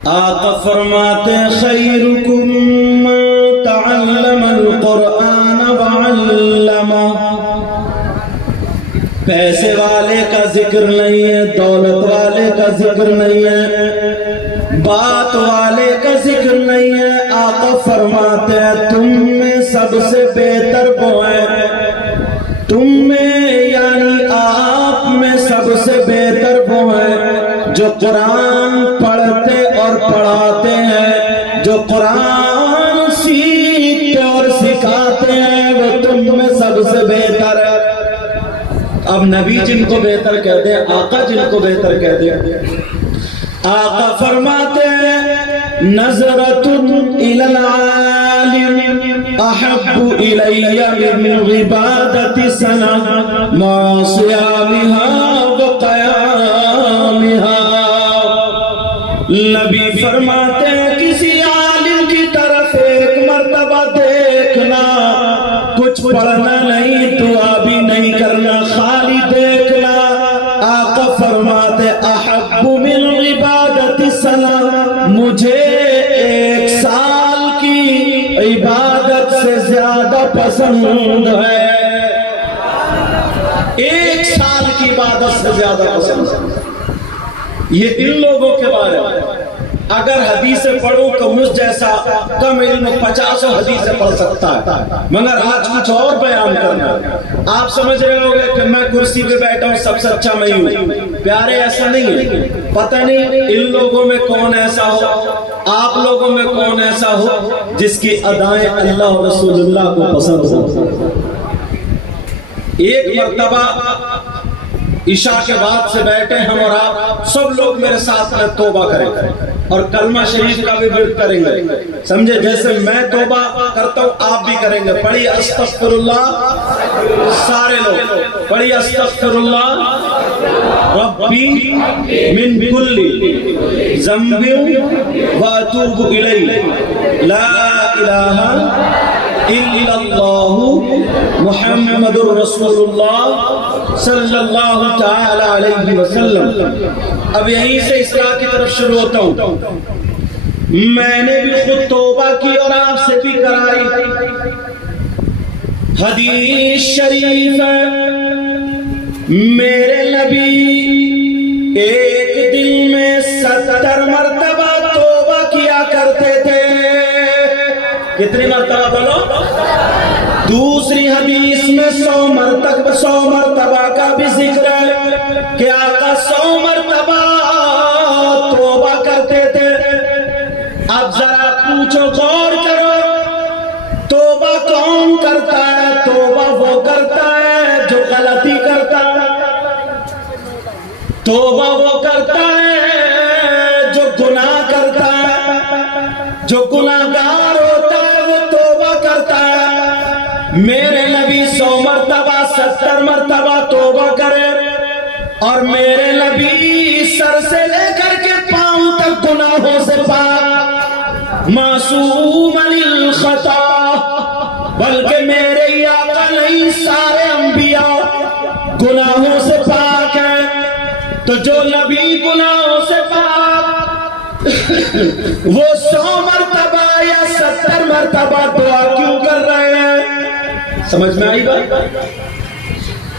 آقا فرماتے خیرکم من تعلم القرآن وعلمہ. پیسے والے کا ذکر نہیں ہے، دولت والے کا ذکر نہیں ہے، بات والے کا ذکر نہیں ہے. آقا فرماتے ہیں تم میں سب سے بہتر وہ ہے، تم میں یعنی آپ میں سب سے بہتر وہ ہے جو قرآن پڑھتے اور پڑھاتے ہیں، جو قرآن سیکھتے اور سکھاتے ہیں، وہ تم میں سب سے بہتر ہے. اب نبی جن کو بہتر کہتے ہیں، آقا جن کو بہتر کہتے ہیں. آقا فرماتے ہیں نظرۃ الی العالم احب الی من عبادۃ سنہ مع صیامها وقیامها. نبی فرماتے ہیں کسی عالم کی طرف ایک مرتبہ دیکھنا، کچھ پڑھنا نہیں، دعا بھی نہیں کرنا، خالی دیکھنا. آقا فرماتے احب من عبادت سنہ، مجھے ایک سال کی عبادت سے زیادہ پسند ہے، ایک سال کی عبادت سے زیادہ پسند ہے. یہ ان لوگوں کے بارے میں اگر حدیثیں پڑھوں تو مجھ جیسا کم علم 50 حدیثیں پڑھ سکتا ہے، مگر آج کچھ اور بیان کرنا. آپ سمجھ رہے ہوگے کہ میں کرسی پہ بیٹھا ہوں، سب سے اچھا میں ہوں. پیارے ایسا نہیں ہے. پتہ نہیں ان لوگوں میں کون ایسا ہو، آپ لوگوں میں کون ایسا ہو جس کی ادائیں اللہ اور رسول اللہ کو پسند ہو. ایک مرتبہ عشاء کے بعد سے بیٹھے ہم اور آپ سب لوگ میرے ساتھ میں توبہ کریں اور کلمہ شریف کا بھی ورد کریں گے. سمجھے؟ جیسے میں توبہ کرتا ہوں آپ بھی کریں گے. پڑھی استغفر اللہ، سارے لوگ پڑھی استغفر اللہ ربی من کل ذنب واتوب الیہ لا الہ الا اللہ محمد رسول اللہ صلی اللہ تعالی علیہ وسلم. اب یہیں سے اصلاح کی طرف شروع ہوتا ہوں. میں نے بھی خود توبہ کی اور آپ سے بھی کرائی. حدیث شریف ہے میرے نبی ایک دن میں 70 مرتبہ توبہ کیا کرتے تھے. کتنی مرتبہ بولو؟ دوسری حدیث میں 100 مرتبہ کا بھی ذکر ہے کہ آقا 100 مرتبہ توبہ کرتے تھے. اب ذرا پوچھو، غور کرو، توبہ کون کرتا ہے؟ توبہ وہ کرتا ہے جو غلطی کرتا ہے، توبہ وہ کرتا ہے جو گناہ کرتا ہے، جو گناہگار ہوتا ہے وہ توبہ کرتا ہے. میرے نبی 100 مرتبہ 70 مرتبہ توبہ کرے اور میرے نبی سر سے لے کر کے پاؤں تک گناہوں سے پاک، معصوم للخطا. بلکہ میرے آقا نہیں، سارے انبیاء گناہوں سے پاک ہیں. تو جو نبی گناہوں سے پاک وہ 100 مرتبہ یا 70 مرتبہ دعا کیوں کر رہے ہیں؟ سمجھ میں آئی بات؟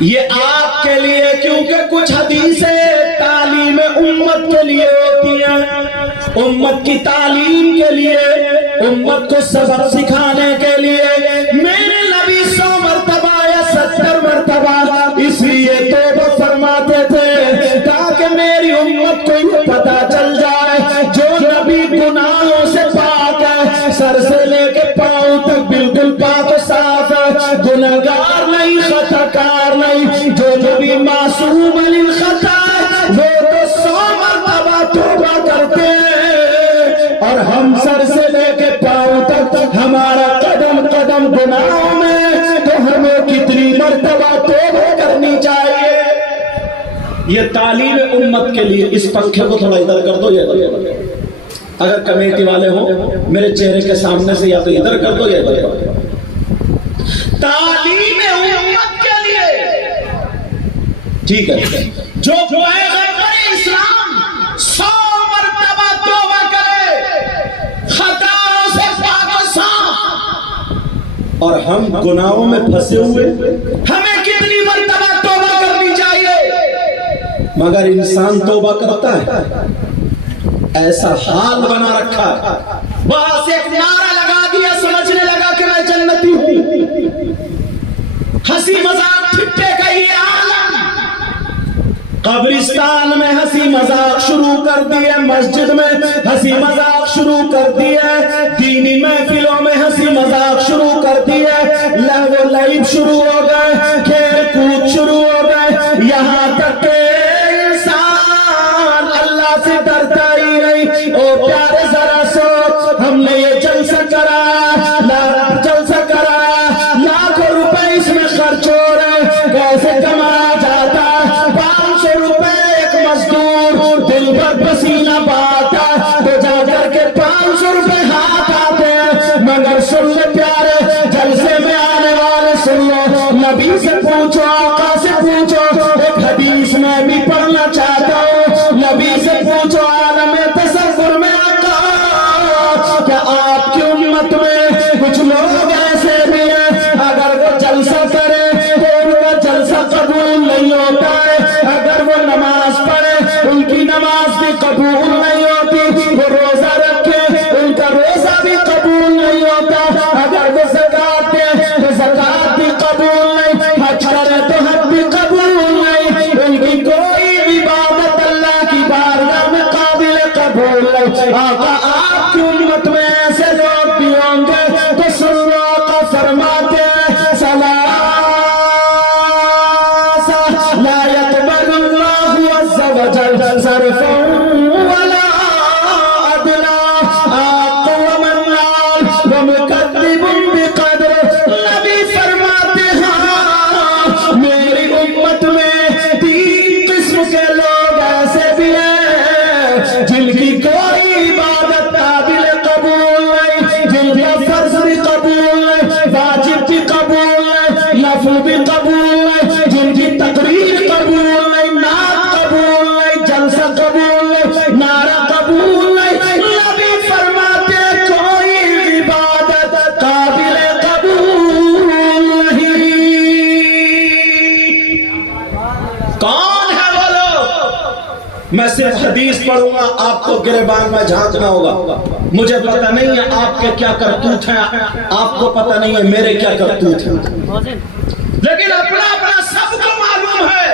یہ آپ کے لیے، کیونکہ کچھ حدیثیں تعلیم امت کے لیے ہوتی ہیں، امت کی تعلیم کے لیے، امت کو سبق سکھانے کے لیے. میرے نبی 100 مرتبہ یا 70 مرتبہ اس لیے توبہ فرماتے تھے تاکہ میری امت کو یہ پتہ چل جائے جو نبی گناہوں سے پاک ہے، سر سے لے کے پاؤں تک بالکل پاک و صاف ہے، گناہگار نہیں، خطا کار نہیں. جو نبی معصوم للخطا ہے وہ تو 100 مرتبہ توبہ کرتے ہیں، اور ہم سر سے لے کے پاؤں تک ہمارا قدم قدم گناہوں میں، تو ہمیں کتنی مرتبہ توبہ کرنی چاہیے. یہ تعلیم امت کے لیے. اس پنکھے کو تھوڑا ادھر کر دو، یہ اگر کمیٹی والے ہوں میرے چہرے کے سامنے سے یا تو ادھر کر دو یا ادھر کر دو. تعلیم امت کے لیے ٹھیک ہے. جو پیغمبر اسلام 100 مرتبہ توبہ کرے اور ہم گناہوں میں پھنسے ہوئے. ہمیں کتنی مرتبہ توبہ کرنی چاہیے مگر انسان توبہ کرتا ہے. ایسا حال بنا رکھا ہے بس ایک نعرہ لگا دیا سمجھنے لگا کہ میں جنتی ہوں. ہنسی مذاق ٹھٹے کا یہ عالم. قبرستان میں ہنسی مذاق شروع کر دیے, مسجد میں ہنسی مذاق شروع کر دیے, دینی محفلوں میں ہنسی مذاق شروع کر دیے, لہو لعب شروع ہو گئے, کھیل کود شروع ہو گئے, یہاں تک کہ انسان اللہ سے ڈرتا ہی نہیں. او پیارے ذرا سوچ, ہم نے یہ جلسہ کرایا, جلسہ کرایا, لاکھوں روپے اس میں خرچ ہو رہے, کیسے کمایا جاتا؟ 500 روپے ایک مزدور دل پر پسینہ بہاتا تو جا کر کے 500 روپے ہاتھ آتے ہیں. مگر سن لے پیارے, جلسے میں آنے والے سن لو, نبی سے پوچھو, آقا سے پوچھو, ایک حدیث میں بھی پڑھنا چاہتا ہوں. نبی سے پوچھو عالم تصور میں آقا, کیا آپ کی امت میں کچھ لوگ ایسے بھی ہیں اگر وہ جلسہ کرے تو ان کا جلسہ قبول نہیں ہوتا ہے, اگر وہ نماز پڑھے ان کی نماز بھی قبول نہیں ہوتی, وہ روزہ رکھے ان کا روزہ بھی قبول نہیں ہوتا, اگر وہ زکات دے تو زکات بھی قبول نہیں, حج کرے تو حج بھی قبول نہیں, ان کی کوئی عبادت اللہ کی بارگاہ میں قابل قبول نہیں. آقا آپ کی امت میں ایسے لوگ بھی ہوں گے تو سن لو, آقا فرماتے ہیں ثلاثہ لا يقبل اللہ عز وجل صرفا ولا عدلا, آقا ومنال ومکذب بقدر. نبی فرماتے ہیں میری امت میں 3 قسم کے لوگ ایسے بھی ہیں جن کی کوئی عبادت قابل قبول نہیں, جن کا فرض بھی قبول نہیں, واجب بھی قبول نہیں, نفل بھی قبول نہیں, جن کی تقریر قبول نہیں, نعت قبول نہیں, جلسہ قبول نہیں, نعرہ قبول نہیں. نبی فرماتے کوئی عبادت قابل قبول نہیں. کون ہے وہ لوگ؟ میں صرف حدیث پڑھوں گا, آپ کو گریبان میں جھانکنا ہوگا. مجھے پتہ نہیں ہے آپ کے کیا کرتوت ہیں, آپ کو پتہ نہیں ہے میرے کیا کرتوت ہیں, لیکن اپنا اپنا سب کو معلوم ہے.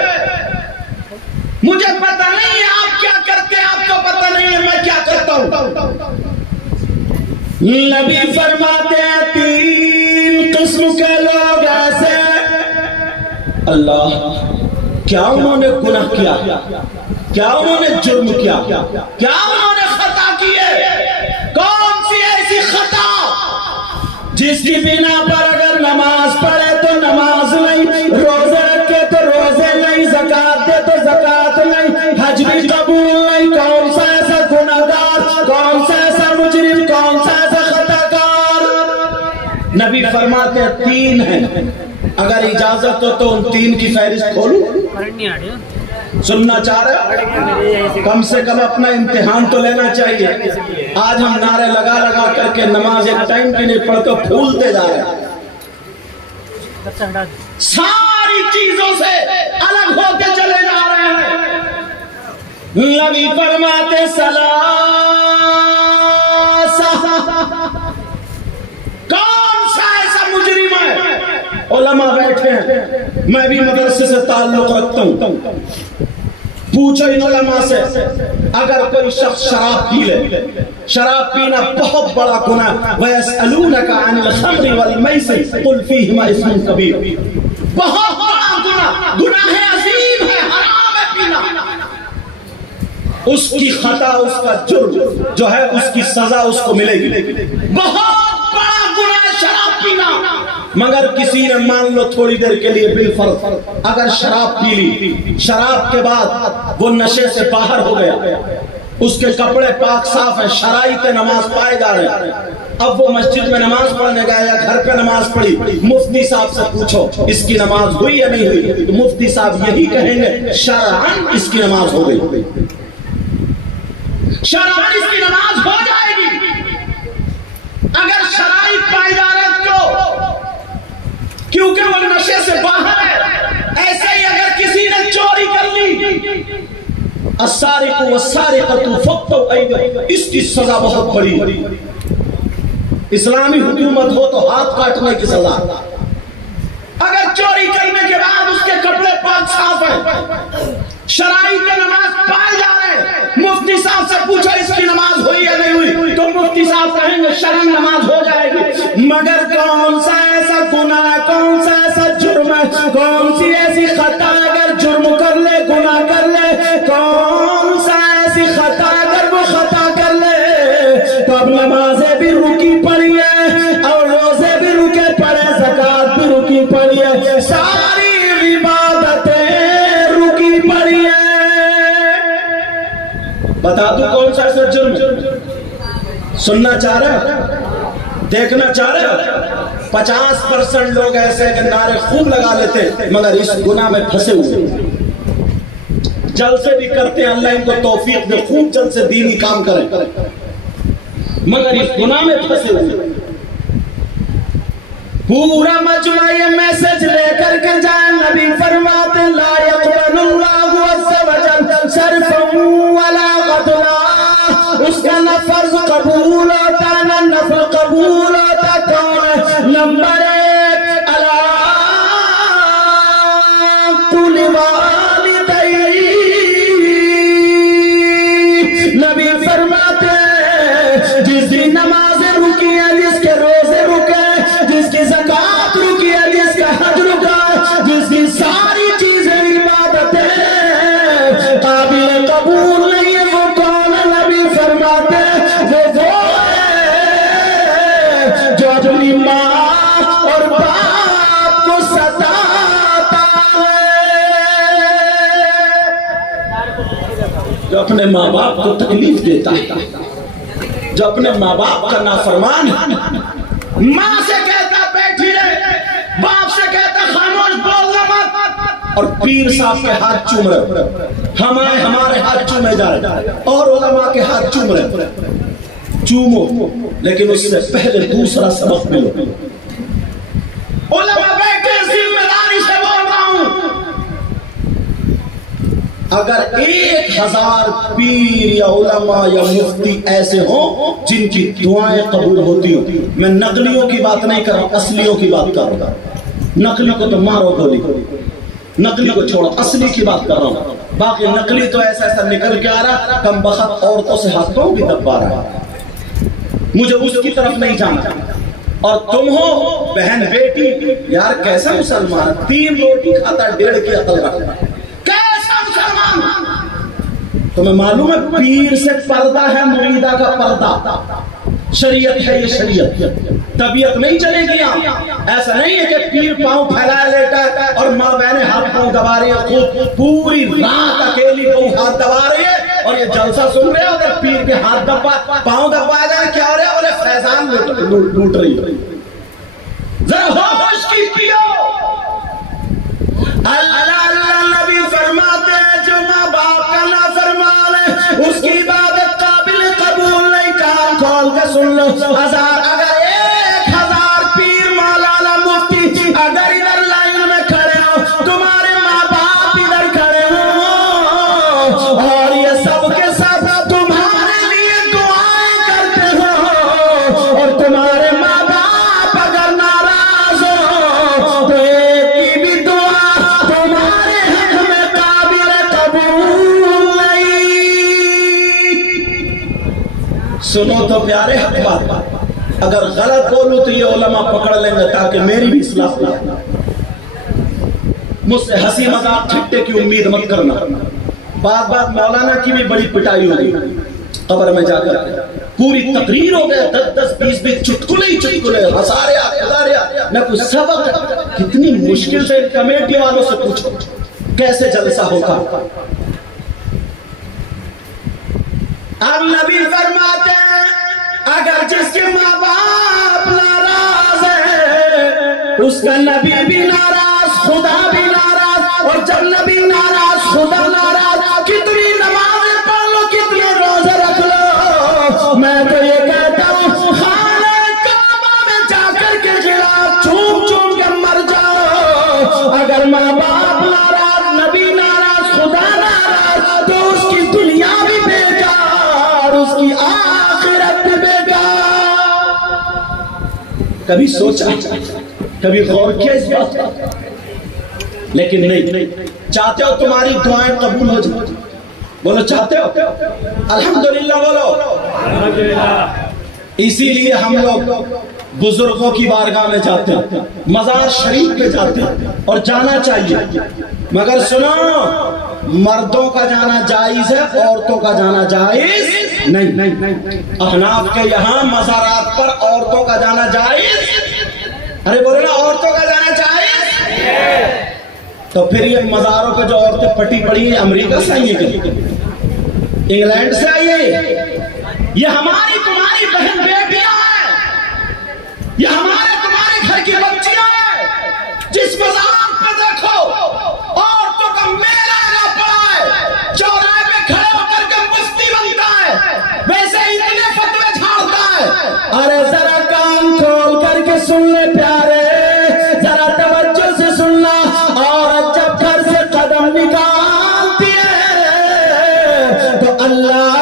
مجھے پتہ نہیں ہے آپ کیا کرتے, آپ کو پتہ نہیں ہے میں کیا کرتا ہوں. نبی فرماتے ہیں 3 قسم کے لوگ ایسے, اللہ کیا انہوں نے گناہ کیا, کیا انہوں نے جرم کیا, کیا انہوں نے خطا کی ہے, کون سی ایسی خطا جس کی بنا پر اگر نماز پڑھے تو نماز نہیں, روزے رکھے تو روزے نہیں, زکات دے تو زکات نہیں, حج بھی قبول نہیں. کون سا ایسا گناہگار, کون سا ایسا مجرم, کون سا ایسا خطا کار؟ نبی فرماتے ہیں 3 ہیں. اگر اجازت ہو تو ان 3 کی فہرست کھولوں؟ سننا چاہ رہے؟ کم سے کم اپنا امتحان تو لینا چاہیے. آج ہم نعرے لگا لگا کر کے نماز ایک ٹائم کی نہیں پڑھتے, پھولتے جا رہے ہیں, ساری چیزوں سے الگ ہوتے چلے جا رہے ہیں. نبی فرماتے ثلاثہ, کون سا ایسا مجرم ہے؟ علماء بیٹھے ہیں, میں بھی مدرسے سے تعلق رکھتا ہوں, پوچھو ان علماء سے, اگر کوئی شخص شراب پی لے, شراب پینا بہت بڑا گناہ, وَيَسْأَلُونَكَ عَنِ الْخَمْرِ وَالْمَيْسِرِ قُلْ فِيهِمَا اسْمٌ كَبِيرٌ, بہت بڑا گناہ, گناہ عظیم ہے, حرام ہے پینا. اس کی خطا, اس کا جرم جو ہے, اس کی سزا اس کو ملے گی. بہت بڑا گناہ شراب پینا. مگر کسی نے مان لو تھوڑی دیر کے لیے بالفرض اگر شراب پی لی, شراب کے بعد وہ نشے سے باہر ہو گیا, اس کے کپڑے پاک صاف ہیں, شرائط نماز پائے جا رہے ہیں, اب وہ مسجد میں نماز پڑھنے گیا یا گھر پہ نماز پڑھی, مفتی صاحب سے پوچھو اس کی نماز ہوئی یا نہیں ہوئی, تو مفتی صاحب یہی کہیں گے شرعاً اس کی نماز ہو گئی, شرعاً اس کی نماز ہو جائے گی. اگر شرائط پائے جا رہے تو اس کی سزا بہت بڑی. اسلامی حکومت ہو تو ہاتھ کاٹنے کی سزا. اگر چوری کرنے کے بعد اس کے کپڑے پاک صاف ہیں, شرائط نماز پائے جا رہے ہیں, مفتی صاحب سے پوچھو اس کی نماز ہوئی یا نہیں ہوئی, تو مفتی صاحب کہیں گے شرعی نماز ہو جائے گی. مگر کون سا ایسا گناہ, کون سا ایسا جرم ہے, کون سی ایسی خطا اگر جرم کر لے, گناہ کر لے, کون سا ایسی خطا اگر وہ خطا کر لے تو اب نمازیں بھی رکی پڑی ہیں اور روزے بھی رکے پڑے, زکات بھی رکی پڑی ہے, ساری عبادتیں رکی پڑی ہیں. بتا دوں کون سا ایسا جرم. سننا چاہ رہے, دیکھنا چاہ رہے. 50% لوگ ایسے کہ نعرے خوب لگا لیتے مگر اس گناہ میں پھنسے ہوئے. جلسے بھی کرتے ہیں, اللہ ان کو توفیق دے, خوب جلد سے دینی کام کریں, مگر اس گناہ میں پھنسے ہوئے. پورا مجمع یہ میسج لے کر کے جائے, نبی فرماتے لا يقبل اللہ عز وجل صرفا ولا عدلا. اس کا نہ فرض قبول ہوتا نہ نفل قبول ہوتا. کون نمبر 1 علی کل والدین. نبی فرماتے جس کی نمازیں رکی ہیں, جس کے روزے رکے, جس کی زکات رکی ہے, جس کا حج رکا, جس کی ساری چیزیں عبادتیں قابل قبول نہیں ہے, وہ کون ہے؟ نبی فرماتے وہ ہے جو اپنی ماں اور باپ کو ستاتا ہے, جو اپنے ماں باپ کو تکلیف دیتا ہے, جو اپنے ماں باپ کا نافرمان ہے. ماں سے کہتا بیٹھی رہے, باپ سے کہتا خاموش بولنا مت, اور پیر صاحب کے ہاتھ چوم رہے, ہمارے ہاتھ چومے جا رہے, اور علماء کے ہاتھ چوم رہے. چومو, لیکن اس سے پہلے دوسرا سبق ملو. علماء بیٹھے, ذمہ داری سے بول رہا ہوں, اگر 1000 پیر یا علماء یا مفتی ایسے ہوں جن کی دعائیں قبول ہوتی ہوں, میں نقلیوں کی بات نہیں کر رہا, اصلیوں کی بات کر رہا ہوں. نقلی کو تو مارو گولی, نقلی کو چھوڑو, اصلی کی بات کر رہا ہوں. باقی نقلی تو ایسا ایسا نکل کے آ رہا, کم بخت عورتوں سے ہاتھوں بھی دبا رہا ہے. مجھے اس کی طرف نہیں جانا. اور تم ہو بہن بیٹی, یار کیسا مسلمان, 3 روٹی کھاتا 1.5 کی عقل رکھتا, کیسا مسلمان. تمہیں معلوم ہے پیر سے پردہ ہے, مریدہ کا پردہ, شریعت ہے یہ شریعت. طبیعت نہیں چلے گی. ایسا نہیں ہے کہ پیر پاؤں پھیلائے لیٹا ہے اور ماں بہنیں ہاتھ پاؤں دبا رہی ہے, خود پوری رات اکیلی بہو ہاتھ دبا رہی ہے اور یہ جلسہ سن رہے ہیں. اگر پیر کے ہاتھ دبا پاؤں دبا جائے کیا ہو رہا ہے, بولے فیضان لوٹ رہی ہے. ذرا ہوش کی پیو. اللہ نبی فرماتے ہیں جو ماں باپ کا نافرمان ہے اس کی عبادت قابل قبول نہیں. کان کھول کے سن لو, اگر 1000 پیر مولانا مفتی اگر ادھر لائن میں کھڑے ہو, تمہارے ماں باپ ادھر کھڑے ہو اور یہ سب کے سب تمہارے لیے دعائیں کرتے ہو, اور تمہارے ماں باپ اگر ناراض ہو تو ایک کی بھی دعا تمہارے حق میں قابل قبول نہیں. سنو تو پیارے حق بات, اگر غلط بولوں تو یہ علماء پکڑ لیں گے تاکہ میری بھی اصلاح ہو. مجھ سے ہنسی مذاق ٹھٹے کی امید مت کرنا. بات مولانا کی بھی بڑی پٹائی ہوگی قبر میں جا کر, پوری تقریر ہو گئے, 10-20 چٹکلے ہزاریا نہ کوئی سبق. کتنی مشکل سے کمیٹی والوں سے پوچھو کیسے جلسہ ہوگا. اب نبی فرماتے ہیں اگر جس کے ماں باپ ناراض ہے اس کا نبی بھی ناراض, خدا بھی ناراض, اور جب نبی ناراض خدا ناراض. کتنی نمازیں پڑھ لو, کتنے روزے رکھ لو, میں تو یہ کہتا ہوں خانہ کعبہ میں جا کر کے خلاف چوم کے مر جاؤ. اگر ماں باپ ناراض, نبی ناراض, خدا ناراض, تو اس کی دنیا بھی بیکار. اس کی آخرت بیکار. کبھی سوچا, کبھی غور کیا اس بات کا؟ لیکن نہیں. چاہتے ہو تمہاری دعائیں قبول ہو جائیں؟ بولو چاہتے ہو؟ الحمدللہ بولو. اسی لیے ہم لوگ بزرگوں کی بارگاہ میں جاتے ہیں, مزار شریف پہ جاتے ہیں, اور جانا چاہیے. مگر سنو, مردوں کا جانا جائز ہے, عورتوں کا جانا جائز نہیں. احناف کے یہاں مزارات پر عورتوں کا جانا جائز. ارے بولو نا, عورتوں کا جانا جائز. تو پھر یہ مزاروں پہ جو عورتیں پٹی پڑی ہیں, امریکہ سے آئی ہیں, انگلینڈ سے آئی ہیں؟ یہ ہماری تمہاری بہن بیٹیاں ہیں, یہ ہمارے تمہارے گھر کی بچیاں ہیں. جس مزار پہ دیکھو عورتوں کا میلہ لگا پڑا ہے, چوراہے پہ کھڑے ہو کر کے مفتی بنتا ہے, ویسے اتنے فتوے جھاڑتا ہے. ارے ذرا کان کھول کر کے سن لے پیارے, ذرا توجہ سے سننا. اور جب گھر سے قدم نکالتی ہے تو اللہ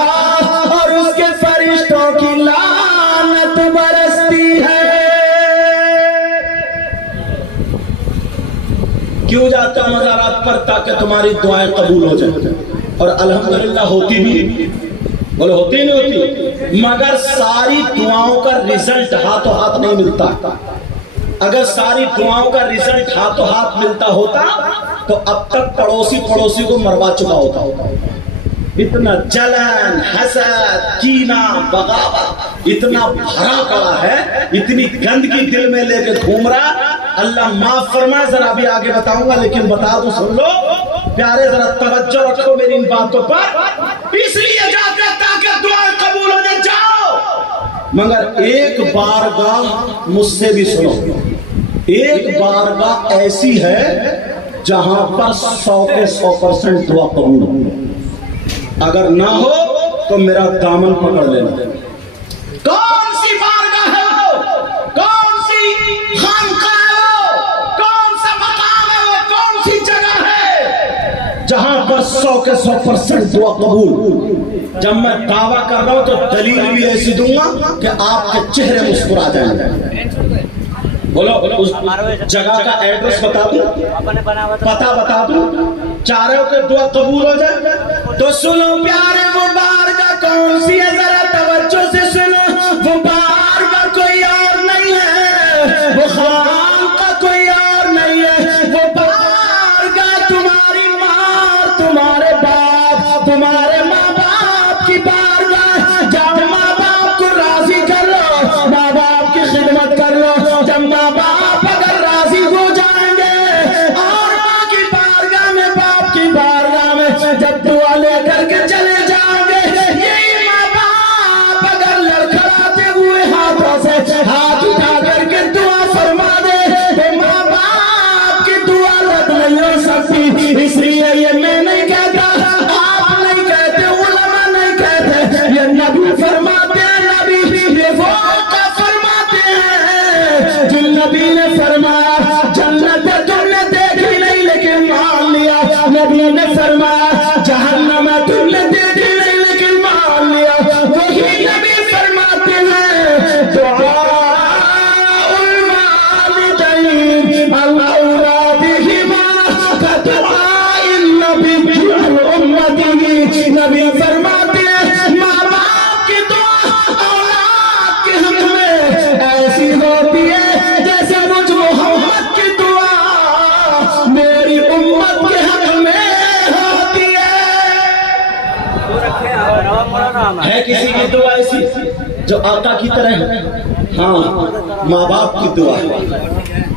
اور اس کے فرشتوں کی لعنت برستی ہے. کیوں جاتا ہے مزارات پر؟ تاکہ تمہاری دعائیں قبول ہو جائیں. اور الحمدللہ ہوتی بھی, بولو ہوتی نہیں ہوتی. مگر ساری دعاؤں کا رزلٹ ہاتھوں ہاتھ نہیں ملتا. اگر ساری دعاؤں کا رزلٹ ہاتھوں ہاتھ ملتا ہوتا تو اب تک پڑوسی کو مروا چکا ہوتا. اتنا جلن, حسد, کینہ, بغاوت اتنا بھرا پڑا ہے, اتنی گندگی دل میں لے کے گھوم رہا. اللہ معاف فرمائے. ذرا بھی آگے بتاؤں گا, لیکن بتا دوں سن لو پیارے, ذرا توجہ رکھو میری ان باتوں پر. اس لیے جاتے تاکہ دعائیں قبول ہو جائیں. جاؤ, مگر ایک بارگاہ مجھ سے بھی سنو, ایک بارگاہ ایسی ہے جہاں پر 100% دعا قبول ہو. اگر نہ ہو تو میرا دامن پکڑ لینا. کون سی بارگاہ ہے وہ؟ کون سی خانقاہ ہے وہ؟ کون سا مقام ہے وہ؟ کون سی جگہ ہے جہاں پر 100% دعا قبول؟ جب میں دعویٰ کر رہا ہوں تو دلیل بھی ایسی دوں گا کہ آپ کے چہرے مسکرا جائیں گے. بولو اس جگہ کا ایڈریس بتا دوں, پتہ بتا دوں, چاہ رہے ہو کہ دعا قبول ہو جائے؟ تو سنو پیارے, وہ بارگاہ کون سی ہے؟ ذرا توجہ سے سنو. وہ بارگاہ کوئی اور نہیں ہے, وہ خانقاہ کوئی اور نہیں ہے. وہ بارگاہ تمہاری ماں, تمہارے باپ, تمہارے ماں باپ کی بارگاہ. جب ماں باپ کو راضی کر لو, ماں باپ کی خدمت کر لو. جب ماں باپ اگر راضی ہو جائیں گے اور ماں کی بارگاہ میں, باپ کی بارگاہ میں جب دعا لے کر کے چلے جائیں گے, یہی ماں باپ اگر لڑکھڑاتے ہوئے ہاتھوں سے ہاتھ اٹھا کر کے دعا فرما دے تو ماں باپ کی دعا رد نہیں ہو سکتی. اس لیے یہ میں نہیں کہتا, آپ نہیں کہتے, علماء نہیں کہتے, یہ نبی فرماتے ہیں. نبی یہ وہ فرماتے ہیں جن نبی نے فرمایا جنت تم نے دیکھی نہیں لیکن مان لیا. نبی نے فرمایا جہنم تم نے دیکھی نہیں لیکن مان لیا. وہی نبی فرماتے ہیں دعاء الوالدین اولادہما کدعاء النبی لامتہ. نبی فرماتے ہیں ماں باپ کی دعا اولاد کے حق میں ایسی ہوتی ہے جیسے مجھ محمد کی دعا میری امت کے حق میں ہوتی ہے. ہے کسی کی دعا ایسی جو آقا کی طرح ہے؟ ہاں, ماں باپ کی دعا.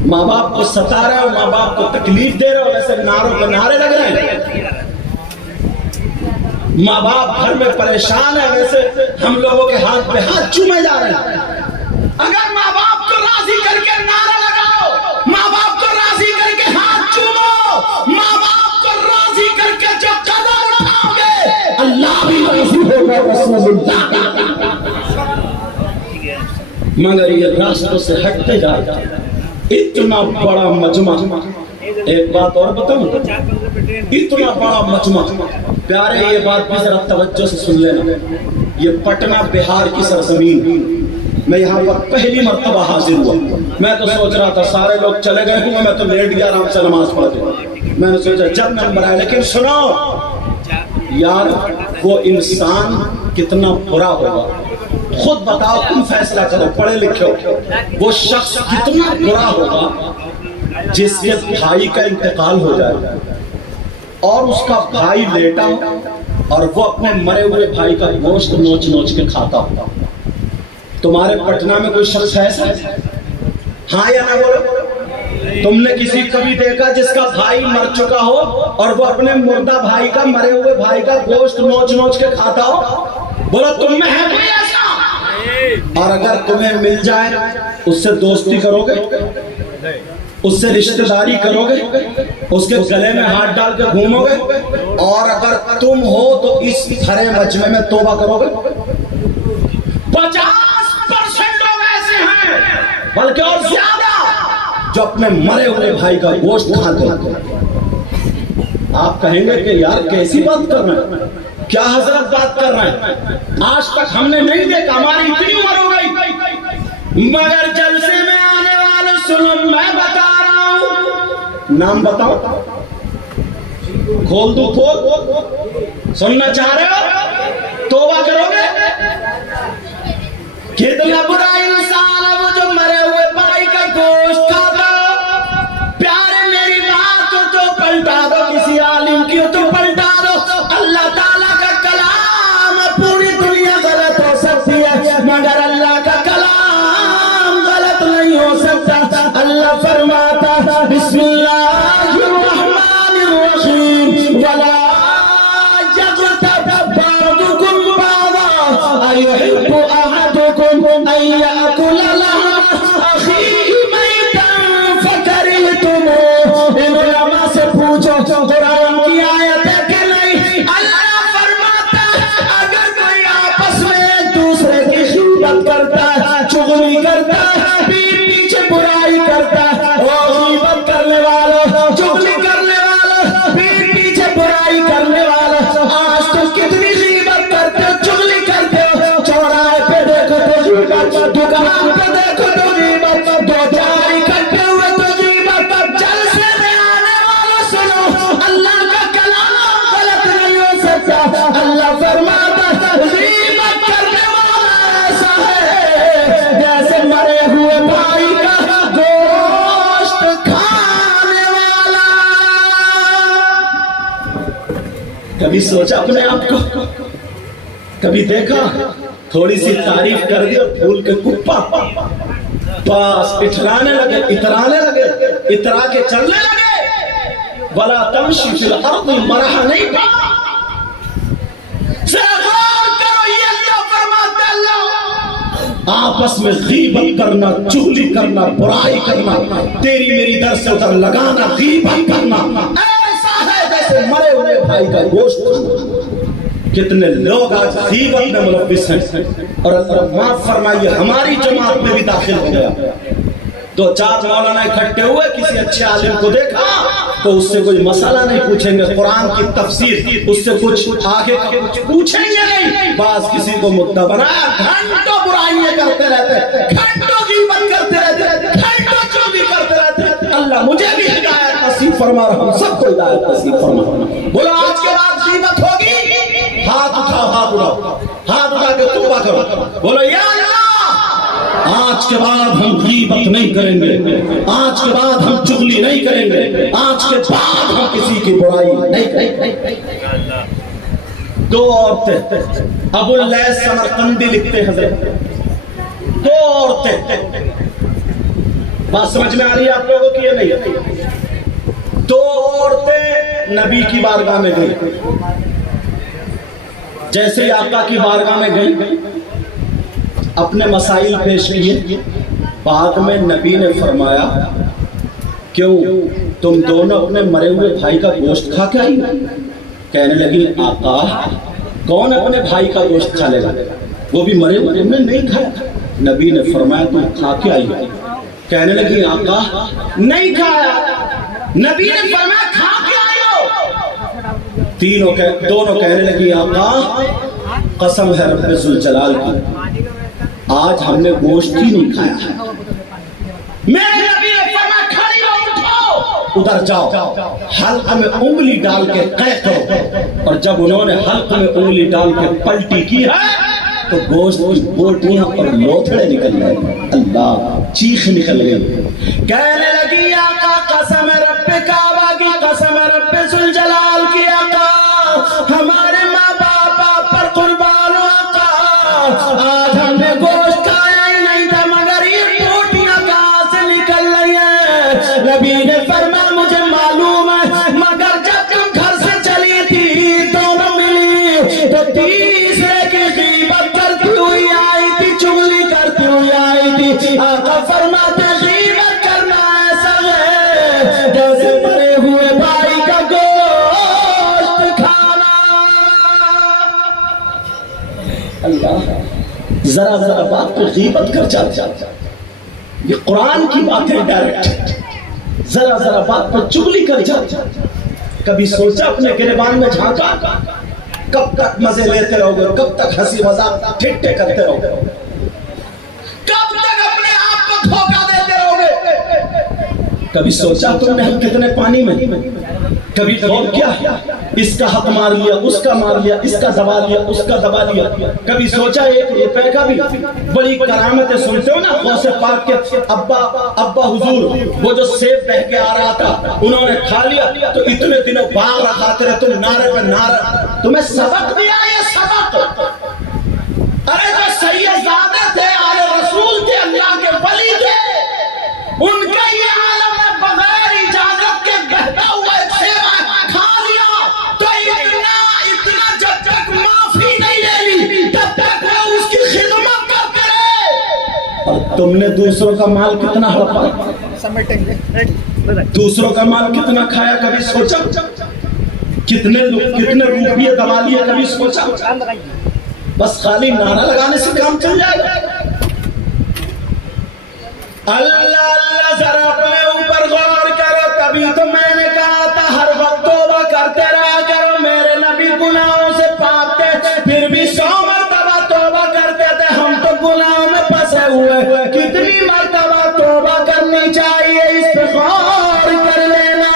ماں باپ کو ستا رہے ہو, ماں باپ کو تکلیف دے رہے ہو, ویسے نعروں پہ نعرے لگ رہے ہیں. ماں باپ گھر میں پریشان ہے, ویسے ہم لوگوں کے ہاتھ پہ ہاتھ چومے جا رہے ہیں. اگر ماں باپ کو راضی کر کے نعرہ لگاؤ, ماں باپ کو راضی کر کے ہاتھ چومو, ماں باپ کو راضی کر کے جو قدم اٹھاؤ گے اللہ بھی راضی ہوگا. رسول اللہ. مگر یہ راستوں سے ہٹتے جا رہا ہے. اتنا بڑا مجمع, ایک بات اور بتاؤں, اتنا بڑا مجمع پیارے, یہ بات بھی ذرا توجہ سے سن لینا. یہ پٹنہ بہار کی سرزمین، میں یہاں پر پہلی مرتبہ حاضر ہوا۔ میں تو سوچ رہا تھا سارے لوگ چلے گئے ہوں، میں تو لیٹ گیا آرام سے نماز پڑھتے۔ میں نے سوچا جب نمبر آئے، لیکن سنو یار وہ انسان کتنا برا ہوگا، خود بتاؤ، تم فیصلہ کرو، پڑھے لکھے ہو، وہ شخص کتنا برا ہوگا جس کے بھائی کا انتقال ہو جائے اور اس کا بھائی لیٹا ہو اور وہ اپنے مرے ہوئے بھائی کا گوشت نوچ نوچ کے کھاتا ہو۔ تمہارے پٹنہ میں کوئی شخص ہے ایسا؟ ہاں یا نہ بولو؟ تم نے کسی کبھی دیکھا جس کا بھائی مر چکا ہو اور وہ اپنے مردہ بھائی کا، مرے ہوئے بھائی کا گوشت نوچ نوچ کے کھاتا ہو؟ بولو تم میں ہے کوئی ایسا؟ اور اگر تمہیں مل جائے اس سے دوستی کرو گے، اس سے رشتہ داری کرو گے، اس کے گلے میں ہاتھ ڈال کے گھومو گے؟ اور اگر تم ہو تو اس ہرے مجمع میں توبہ کرو گے؟ 50% لوگ ایسے ہیں، بلکہ اور زیادہ، جو اپنے مرے ہوئے بھائی کا گوشت کھاتے ہیں۔ آپ کہیں گے کہ یار کیسی بات کر رہے ہیں، کیا حضرت بات کر رہے ہیں، آج تک ہم نے نہیں دیکھا، ہماری اتنی عمر ہو گئی، مگر جلسے میں آنے والے سنو، میں بتا رہا ہوں، نام بتاؤ، کھول دو کھول، سننا چاہ رہے ہو؟ توبہ کرو گے؟ کتنا برا انسان ہے وہ جو مرے ہوئے بھائی کا گوشت کھاتا۔ پیارے میری بات کو تو پلٹا دو، کسی عالم کی تو پلٹا دو، اللہ تعالیٰ کا کلام پوری دنیا غلط ہو سکتی ہے مگر اللہ کا کلام غلط نہیں ہو سکتا۔ اللہ فرماتا بسم اللہ الرحمن الرحیم ولا یغتب بعضکم بعضا ایحب احدکم ان یأکل لحم اخیہ میتا فکرہتموہ۔ ان علماء سے پوچھو قرآن کی آیت ہے کہ نہیں؟ اللہ فرماتا اگر کوئی آپس میں ایک دوسرے کی غیبت کرتا ہے، چغلی کرتا ہے، پیچھے برائی کرتا ہے، غیبت کرنے والوں، چغلی کرنے والوں، پیچھے برائی کرنے والوں، آج تم کتنی غیبت کرتے ہو، چغلی کرتے ہو؟ چوراہے پہ دیکھو تو غیبت، دکان پہ دیکھو تو غیبت، دو چار اکٹھے ہوئے تو غیبت۔ جلسے میں آنے والوں سنو، اللہ کا کلام غلط نہیں ہو سکتا۔ اللہ فرماتا غیبت کرنے والا ایسا ہے جیسے مرے ہوئے بھائی کا گوشت کھانے والا۔ کبھی سوچا اپنے آپ کو؟ کبھی دیکھا تھوڑی سی تعریف کر دی اور پھول کے کپا بس اترانے لگے، اترانے لگے، اترا کے چلنے لگے۔ ولا تمشی فی الارض مرحا، نہیں پاؤ۔ ذرا غور کرو، یہ اللہ فرماتا ہے، اللہ آپس میں غیبت کرنا، چغلی کرنا، برائی کرنا، تیری میری در سے ادھر لگانا، غیبت کرنا ایسا ہے جیسے مرے ہوئے بھائی کا گوشت کھانا۔ کتنے لوگ آج غیبت میں ملوث ہیں، اور اللہ معاف فرمائیے ہماری جماعت میں بھی داخل ہو گیا۔ دو چار مولانا اکٹھے ہوئے، کسی اچھے عالم کو دیکھا تو اس سے کوئی مسئلہ نہیں پوچھیں گے، قرآن کی تفسیر اس سے کچھ آگے کا کچھ پوچھیں گے نہیں، بعض کسی کو مدعا بنایا، گھنٹوں برائیاں کرتے رہتے، گھنٹوں غیبت کرتے رہتے، گھنٹوں چوری کرتے رہتے۔ اللہ مجھے بھی ہدایت نصیب فرما رہا ہوں، سب کو ہدایت نصیب فرما رہا ہوں۔ بولو آج کے بعد غیبت ہوگی؟ ہاتھ اٹھاؤ، ہاتھ اٹھاؤ، ہاتھ اٹھا کے توبہ کرو، بولو یا اللہ آج کے بعد ہم غیبت نہیں کریں گے، آج کے بعد ہم چغلی نہیں کریں گے، آج کے بعد ہم کسی کی برائی نہیں کریں گے۔ دو عورتیں، ابو اللیث سمرقندی لکھتے ہیں حضرت، دو عورتیں، بات سمجھ میں آ رہی ہے آپ لوگوں کی؟ یہ نہیں، دو عورتیں نبی کی بارگاہ میں گئی، جیسے ہی آقا کی بارگاہ میں گئی اپنے مسائل پیش کیے، بعد میں نبی نے فرمایا کیوں تم دونوں اپنے مرے ہوئے بھائی کا گوشت کھا کے آئی؟ کہنے لگی آقا کون اپنے بھائی کا گوشت کھا لے گا، وہ بھی مرے ہوئے، ہم نے نہیں کھایا۔ نبی نے فرمایا تم کھا کے آئی؟ کہنے لگی آقا نہیں کھایا۔ نبی نے فرمایا کھا کے آئی ہو؟ دونوں کہنے لگی آقا قسم ہے رب ذوالجلال کی آج ہم نے گوشت ہی نہیں کھایا. میرے نبی نے فرمایا کھڑی ہو اٹھو ادھر جاؤ حلق میں انگلی ڈال کے قے کرو. اور جب انہوں نے حلق میں انگلی ڈال کے پلٹی کی ہے تو گوشت کی بوٹیاں اور لوتھڑے نکل گئے. اللہ چیخ نکل گئی. کہنے لگی آقا قسم رب کعبہ کی قسم رب ذوالجلال کی آقا ہمارے ماں باپ پر قربان ہو آقا آج ہم نے گوشت کھایا ہی نہیں تھا مگر یہ بوٹیاں کہاں سے نکل رہی ہیں. نبی نے فرمایا مجھے معلوم ہے مگر جب تم گھر سے چلی تھی دونوں ملی تو تیسرے کی غیبت کرتی ہوئی آئی تھی چغلی کرتی ہوئی آئی تھی. آقا فرماتے غیبت کرنا ایسا ہے جیسے مرے ہوئے بھائی کا گوشت کھانا. اللہ ذرا ذرا بات پہ غیبت کر جاتا. یہ قرآن کی بات ہے ڈائریکٹ. ذرا ذرا بات پہ چغلی کر جاتا. کبھی سوچا اپنے گریبان میں جھانکا کب تک مزے لیتے رہو گے, کب تک ہنسی مذاق ٹھٹے کرتے رہو گے, کب تک اپنے آپ کو دھوکہ دیتے رہو گے. کبھی سوچا تم نے ہم کتنے پانی میں, کبھی غور کیا اس کا حق مار لیا اس کا مار لیا, اس کا دبا لیا اس کا دبا لیا. کبھی سوچا 1 روپے کا بھی بڑی کرامتیں سنتے ہو نا غوث پاک کے ابا حضور وہ جو سیب بہ کے آ رہا تھا انہوں نے کھا لیا تو اتنے دنوں باغ رکھاتے رہے تم نعرے پہ نعرہ. تمہیں سبق دیا یہ سبق. ارے جو سیدزادے تھے آل رسول تھے اللہ کے ولی تھے ان کا یہ عالم ہے بغیر اجازت کے بہتا ہوا ایک سیب کھا لیا تو اتنا جب تک معافی نہیں لے لی تب تک وہ اس کی خدمت کر کرے. اور تم نے دوسروں کا مال کتنا ہڑپا, دوسروں کا مال کتنا کھایا, کبھی سوچا کتنے روپیے دبا لیے, کبھی سوچا. بس خالی نعرہ لگانے سے کام چل جائے گا. اللہ اللہ ذرا اپنے اوپر غور کرو. تبھی تو میں نے کہا تھا ہر وقت توبہ کرتے رہا کرو. میرے نبی گناہوں سے پاک تھے پھر بھی 100 مرتبہ توبہ کرتے تھے. ہم تو گناہوں میں پھنسے ہوئے. کتنی مرتبہ توبہ کرنی چاہیے اس پہ غور کر لینا.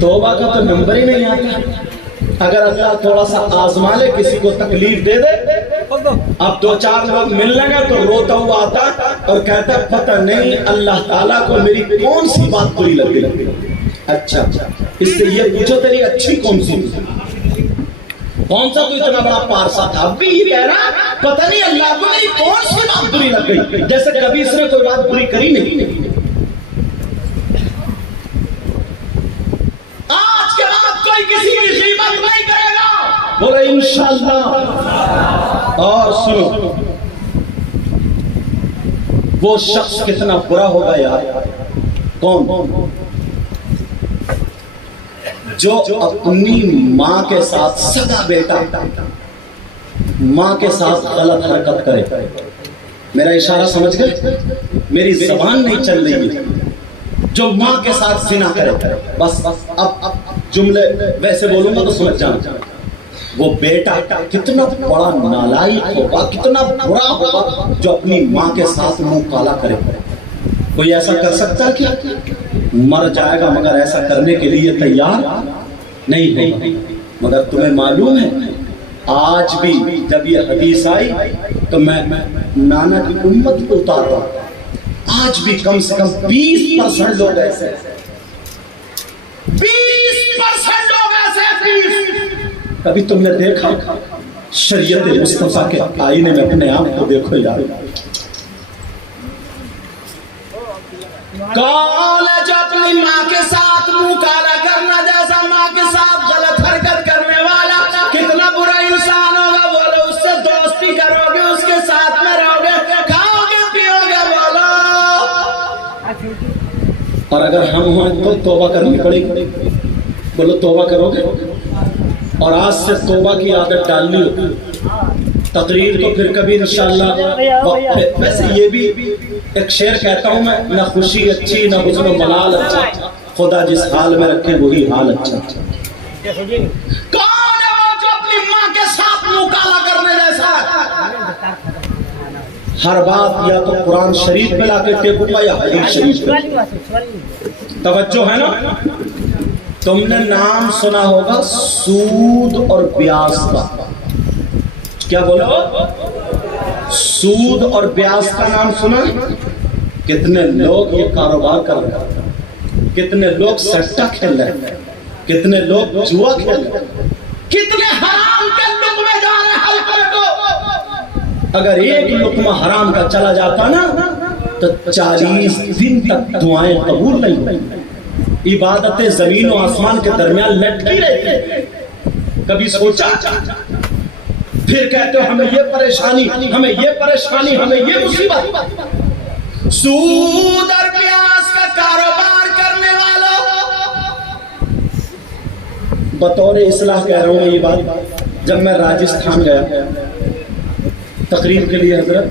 توبہ کا تو نمبر ہی نہیں آتا. اگر اللہ تھوڑا سا آزما لے کسی کو تکلیف دے دے اب 2-4 لوگ مل لیں گے تو روتا ہوا آتا اور کہتا ہے پتہ نہیں اللہ تعالیٰ کو میری کون سی بات بری لگی. اچھا اس سے یہ پوچھو تیری اچھی کون سی, کون سا تو اتنا بڑا پارسا تھا. اب بھی یہ کہہ رہا پتہ نہیں اللہ کو میری کون سی بات بری لگ گئی, جیسے کبھی اس نے کوئی بات بری کری نہیں. آج کے بعد کوئی کسی کی غیبت نہیں کرے گا بولے انشاءاللہ. اور سنو وہ شخص کتنا برا ہوگا یار, کون جو اپنی ماں کے ساتھ سگا بیٹا ماں کے ساتھ غلط حرکت کرے. میرا اشارہ سمجھ گئے, میری زبان نہیں چل رہی ہے. جو ماں کے ساتھ زنا کرے, بس اب جملے ویسے بولوں گا تو سمجھ جانا. وہ بیٹا کتنا بڑا نالائق ہوگا, کتنا برا ہوگا جو اپنی ماں کے ساتھ منہ کالا کرے. کوئی ایسا کر سکتا ہے کیا؟ مر جائے گا مگر ایسا کرنے کے لیے تیار نہیں ہوگا. مگر تمہیں معلوم ہے آج بھی جب یہ حدیث آئی تو میں نانا کی امت کو اتار رہا ہوں. آج بھی کم سے کم 20% لوگ ایسے, 20% لوگ ایسے. کبھی تم نے دیکھا شریعت مصطفیٰ کے آئینے میں اپنے آپ کو دیکھو یار. کون ہے جو اپنی ماں کے ساتھ منہ کالا کرنا جیسا ماں کے ساتھ غلط حرکت کرنے والا کتنا برا انسان ہوگا. بولو اس سے دوستی کرو گے, اس کے ساتھ میں رہو گے, کھاؤ گے پیو گے. بولو. اور اگر ہم ہوں تو توبہ کرنی پڑے گی. بولو توبہ کرو گے. اور آج سے توبہ کی عادت ڈالنی ہوگی. تقریر تو پھر کبھی انشاءاللہ. ویسے یہ بھی ایک شعر کہتا ہوں میں, نہ خوشی اچھی نہ حزن و ملال اچھا, خدا جس حال میں رکھے وہی حال اچھا. کون ہے وہ ہر بات یا تو قرآن شریف پہ لا کے ٹیکوں گا یا حدیث شریف پہ. توجہ ہے نا. تم نے نام سنا ہوگا سود اور بیاج کا. کیا بولو؟ سود اور بیاج کا نام سنا؟ کتنے لوگ یہ کاروبار کر رہے ہیں, کتنے لوگ سٹا کھیل رہے ہیں, کتنے لوگ جوا کھیل رہے ہیں, کتنے حرام کے لقمے جا رہے ہیں ہر کو. اگر ایک لقمہ حرام کا چلا جاتا نا تو 40 دن تک دعائیں قبول نہیں ہوئی. عبادتیں زمین و آسمان کے درمیان لٹکی رہتی. کبھی سوچا؟ پھر کہتے ہو ہمیں یہ پریشانی, ہمیں یہ پریشانی, ہمیں یہ مصیبت. سود اور بیاج کا کاروبار کرنے والوں, بطور اصلاح کہہ رہا ہوں یہ بات. جب میں راجستھان گیا تقریر کے لیے حضرت,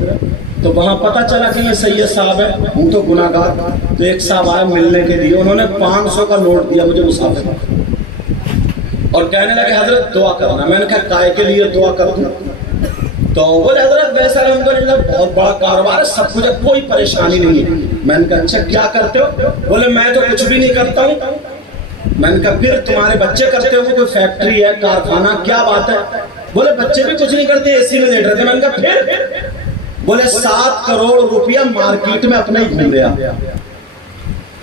تو وہاں پتا چلا کہ یہ سید صاحب ہے, ہوں تو گناہ گار. تو ایک صاحب آئے ملنے کے لیے, انہوں نے 500 کا نوٹ دیا مجھے مسافر, اور کہنے لگے حضرت دعا کرنا. میں نے کہا کائے کے لیے دعا کر دوں؟ تو بولے حضرت ویسا الحمدللہ بہت بڑا کاروبار ہے, سب کچھ ہے, کوئی پریشانی نہیں ہے. میں نے کہا اچھا کیا کرتے ہو؟ بولے میں تو کچھ بھی نہیں کرتا ہوں. میں نے کہا پھر تمہارے بچے کرتے ہو, کوئی فیکٹری ہے, کارخانہ, کیا بات ہے؟ بولے بچے بھی کچھ نہیں کرتے, اے سی میں لیٹ رہے تھے. میں نے کہا پھر؟ بولے 7 کروڑ روپیہ مارکیٹ میں اپنے ہی گھوم رہا.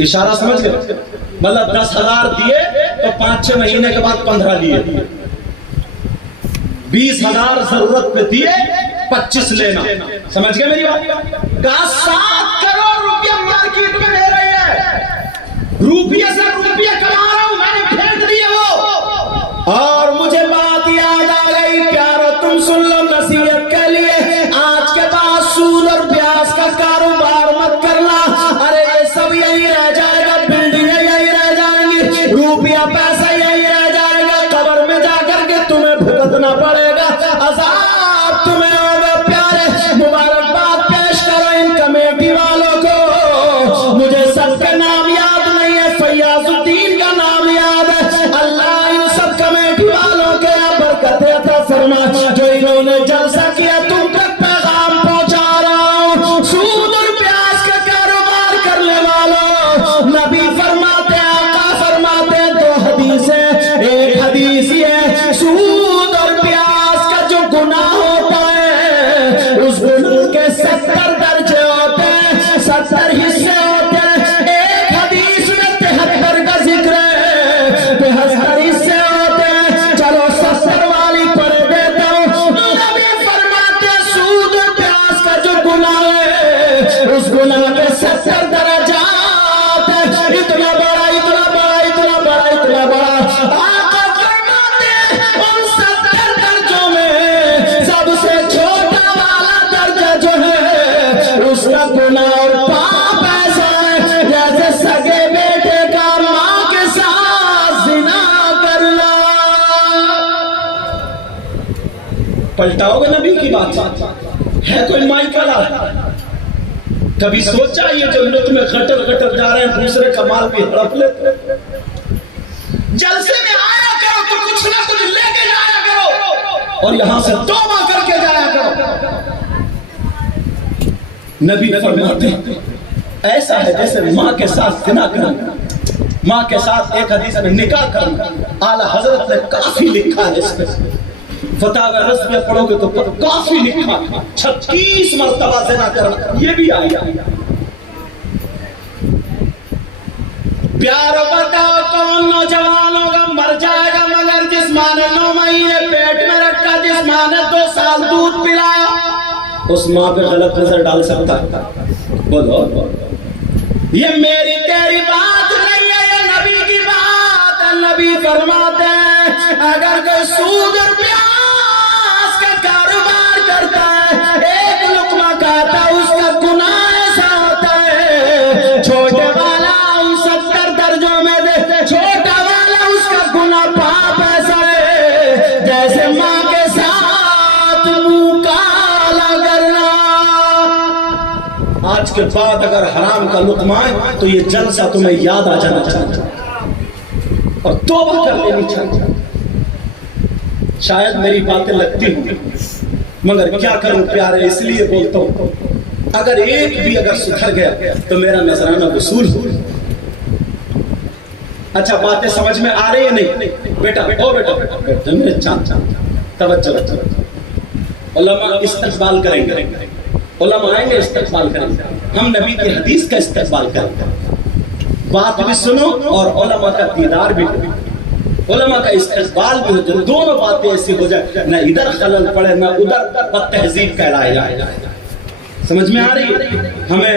اشارہ سمجھ گئے؟ مطلب 10,000 دیے تو 5-6 مہینے کے بعد 15 لیے, 20,000 ضرورت پہ دیے, 25 لینا. سمجھ گئے میری بات؟ کہا 7 کروڑ روپیہ مارکیٹ میں لے رہے ہیں, روپیہ سے روپیہ کما رہا ہوں, میں نے پھینک دیے وہ. اور مجھے بات یاد آ گئی, پیارو تم سن لو نصیحت کے لیے, آج کے بعد سود اور بیاج کا کاروبار مت کرنا. ارے یہ سب یہی رہ جائے گا, بلڈنگیں یہی رہ جائیں گی, روپیہ پیسہ یہی رہ جائے گا, قبر میں جا کر کے تمہیں بھگتنا پڑے گا, عذاب تمہیں ہوگا. پیارے مبارکباد پیش کرو ان کمیٹی والوں کو. مجھے سب کے نام یاد نہیں ہے, فیاض الدین کا نام یاد ہے. اللہ ان سب کمیٹی والوں کے برکت عطا فرما جو انہوں نے جلسہ کیا. تم تک پیغام پہنچا رہا ہوں, سود اور بیاج کا کاروبار کرنے والوں, نبی فرماتے, آقا فرماتے, 2 حدیثیں. ایک حدیث یہ, سود اور بیاج کا جو گناہ ہوتا ہے اس گناہ کے 70 درجے ہوتے ہیں, 70 حصے ہوتے ہیں. ایک حدیث میں 73 کا ذکر ہے, 73 حصے ہوتے ہیں. چلو 70 والی پڑھ دیتا ہوں. نبی فرماتے سود اور بیاج کا جو گناہ ہے اس گناہ کے 70 درجات ہیں. اتنا بڑا, اتنا بڑا, اتنا بڑا, اتنا بڑا. آقا فرماتے ان 70 درجوں میں سب سے چھوٹا والا درجہ جو ہے اس کا گناہ اور پاپ ایسا ہے جیسے سگے بیٹے کا ماں کے ساتھ زنا کرنا. پلٹاؤ گے نبی کی بات ہے؟ کوئی مائی کلا؟ کبھی سوچا یہ جو لوگ میں غٹر غٹر جا رہے ہیں دوسرے کا مال بھی ہڑپ لیتے؟ جلسے میں آیا کرو تو کچھ نہ کچھ لے کے جایا کرو, اور یہاں سے توبہ کر کے جایا کرو. نبی فرماتے ایسا ہے جیسے ماں کے ساتھ زنا کرنا, ماں کے ساتھ ایک حدیث میں نکاح کرنا. اعلیٰ حضرت نے کافی لکھا ہے اس میں, فتاوی رضویہ پڑھو گے تو کافی لکھا, 36 مرتبہ زنا کرنا, یہ بھی آیا. پیارو بتاؤ کون نوجوان ہوگا مر جائے گا مگر جس ماں نے 9 مہینے پیٹ میں رکھا, جس ماں نے 2 سال دودھ پلایا, اس ماں پہ غلط نظر ڈال سکتا ہے؟ بولو, یہ میری تیری بات نہیں ہے, یہ نبی کی بات ہے. نبی فرماتے ہیں اگر کوئی سود اور بیاج کا کاروبار کرتا ہے, ایک لقمہ کھاتا ہے, اس کا گناہ ایسا ہوتا ہے, چھوٹے والا 70 درجوں میں دے, چھوٹا والا اس کا گناہ پاپ ایسا ہے جیسے ماں کے ساتھ منہ کالا کرنا. آج کے بعد اگر حرام کا لقمہ ہے تو یہ جلسہ تمہیں یاد آ جانا چاہیے اور توبہ کر لینی چاہیے. شاید میری باتیں لگتی ہوں مگر کیا کروں پیارے, اس لیے بولتا ہوں اگر ایک بھی اگر سدھر گیا تو میرا نذرانہ وصول ہو۔ اچھا باتیں سمجھ میں آ رہی ہے نہیں؟ بیٹا بیٹا میرے چاند توجہ علماء استقبال کریں گے، علماء آئیں گے استقبال کریں گے، ہم نبی کی حدیث کا استقبال کریں گے، بات بھی سنو اور علماء کا دیدار بھی کریں، علماء کا استقبال بھی ہو جائے، دونوں باتیں ایسی ہو جائے، نہ ادھر خلل پڑے نہ ادھر بد تہذیب کہلائے جائے۔ سمجھ میں آ رہی ہے؟ ہمیں